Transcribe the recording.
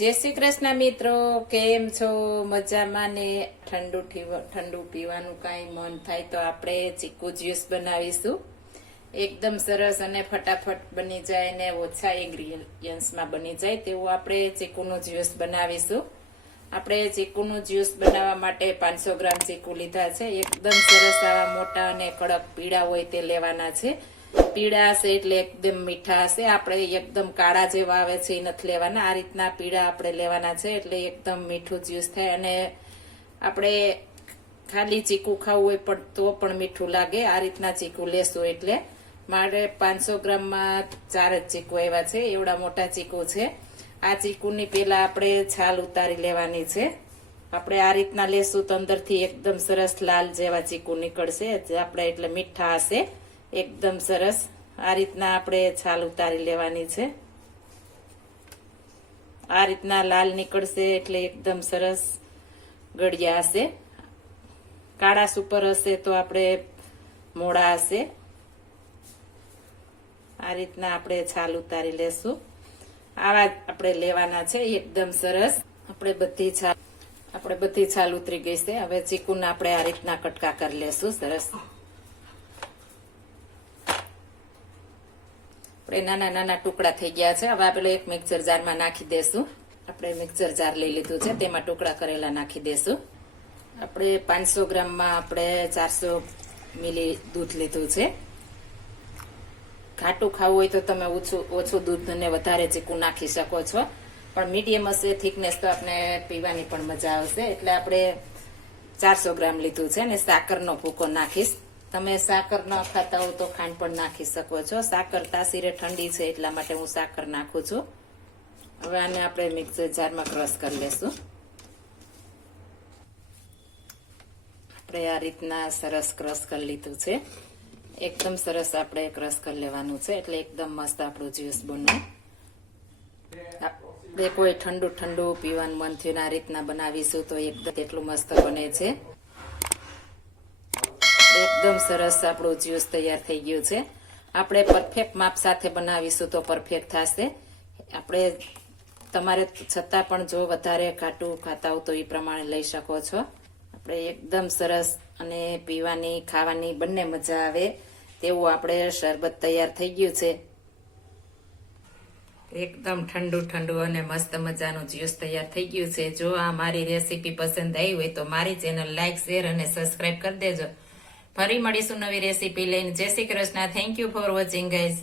જય શ્રી કૃષ્ણ મિત્રો, કેમ છો? મજામાં ને ઠંડુ ઠંડુ પીવાનું કાંઈ મન થાય તો આપણે ચીકુ જ્યુસ બનાવીશું. એકદમ સરસ અને ફટાફટ બની જાય ને ઓછા ઇન્ગ્રીડિયન્ટ્સમાં બની જાય તેવું આપણે ચીકુનું જ્યુસ બનાવીશું. આપણે ચીકુનું જ્યુસ બનાવવા માટે પાંચસો ગ્રામ ચીકુ લીધા છે. એકદમ સરસ આવા મોટા અને કડક પીળા હોય તે લેવાના છે. પીળા હશે એટલે એકદમ મીઠા હશે. આપણે એકદમ કાળા જેવા આવે છે, એ નથી લેવાના. આ રીતના પીળા આપણે લેવાના છે એટલે એકદમ મીઠું જ્યુસ થાય. અને આપણે ખાલી ચીકુ ખાવું હોય પણ તો પણ મીઠું લાગે. આ રીતના ચીકુ લેશું એટલે. મારે પાંચસો ગ્રામમાં ચાર જ ચીકુ આવ્યા છે. એવડા મોટા ચીકુ છે. આ ચીકુની પહેલાં આપણે છાલ ઉતારી લેવાની છે. આપણે આ રીતના લેશું તો અંદરથી એકદમ સરસ લાલ જેવા ચીકુ નીકળશે. આપણે એટલે મીઠા હશે. એકદમ સરસ. આ રીતના આપણે છાલ ઉતારી લેવાની છે. આ રીતના લાલ નીકળશે એટલે એકદમ સરસ ગળિયા હશે. કાળા સુપર હશે તો આપણે મોડા હશે. આ રીતના આપણે છાલ ઉતારી લેશું. આવા આપણે લેવાના છે. એકદમ સરસ. આપણે બધી છાલ, આપણે બધી છાલ ઉતરી ગઈ છે. હવે ચીકુના આપણે આ રીતના કટકા કરી લેશું. સરસ. આપણે નાના નાના ટુકડા થઈ ગયા છે. હવે આપણે એક મિક્સર જારમાં નાખી દેશું. આપણે મિક્સર જાર લઈ લીધું છે. તેમાં ટુકડા કરેલા નાખી દેશું. આપણે પાંચસો ગ્રામમાં આપણે ચારસો મિલી દૂધ લીધું છે. ઘાટું ખાવું હોય તો તમે ઓછું ઓછું દૂધને વધારે ચીકું નાખી શકો છો. પણ મીડિયમ હશે, થિકનેસ તો આપણે પીવાની પણ મજા આવશે. એટલે આપણે ચારસો ગ્રામ લીધું છે ને સાકરનો ભૂકો નાખીશ. તમે સાકર ન ખાતા હો તો ખાંડ પણ નાખી શકો છો. સાકર તાસીરે ઠંડી છે એટલા માટે હું સાકર નાખું છું. હવે આને આપણે મિક્સર જારમાં ક્રશ કરી લેશું. આપણે આ રીતના સરસ ક્રશ કરી લીધું છે. એકદમ સરસ આપણે ક્રશ કરી લેવાનું છે. એટલે એકદમ મસ્ત આપણું જ્યુસ બનવું આપણે કોઈ ઠંડુ ઠંડુ પીવાનું મન થયું આ રીતના બનાવીશું તો એકદમ એટલું મસ્ત બને છે. એકદમ સરસ આપણું જ્યુસ તૈયાર થઈ ગયું છે. આપણે પરફેક્ટ માપ સાથે બનાવીશું તો પરફેક્ટ થશે. આપણે તમારે છતાં પણ જો વધારે ખાટું ખાતા હો તો એ પ્રમાણે લઈ શકો છો. આપણે એકદમ સરસ અને પીવાની, ખાવાની બંને મજા આવે તેવું આપણે શરબત તૈયાર થઈ ગયું છે. એકદમ ઠંડુ ઠંડુ અને મસ્ત મજાનું જ્યુસ તૈયાર થઈ ગયું છે. જો આ મારી રેસીપી પસંદ આવી હોય તો મારી ચેનલ લાઇક શેર અને સબસ્ક્રાઇબ કરી દેજો. ફરી મળીશું નવી રેસીપી લઈને. Jai Shri Krishna. Thank you for watching guys